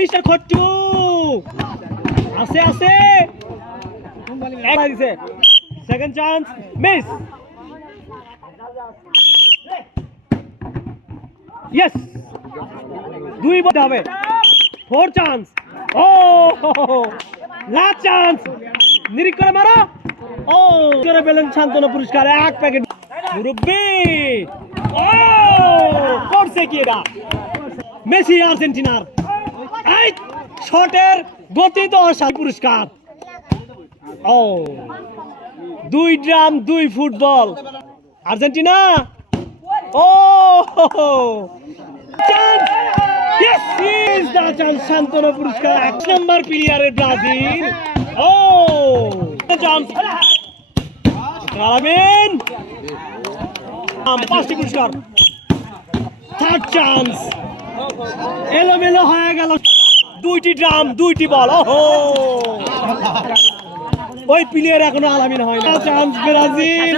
mister খট্টু আছে আছে দিছে সেকেন্ড চান্স মিস ইয়েস দুই বল হবে ফোর চান্স ও লাস্ট চান্স নিরিক করে মারো ও করে পেলেন শান্তনা পুরস্কার এক প্যাকেট মুরব্বি ও করছে কি এটা মেসি আর্জেন্টিনার এই শটের গতি তো অসাধারণ পুরস্কার ও 2 ড্রাম 2 ফুটবল আর্জেন্টিনা ও chance yes is the chance শান্তনা পুরস্কার 1 নম্বর প্লেয়ারের ব্রাজিল ও চান্স আলামিন পাঁচটি পুরস্কার থার্ড চান্স এলোমেলো হয়ে গেল 2টি ড্রাম 2টি বল ওহো ওই প্লেয়ার এখনো আলামিন হয় না চান্স ব্রাজিল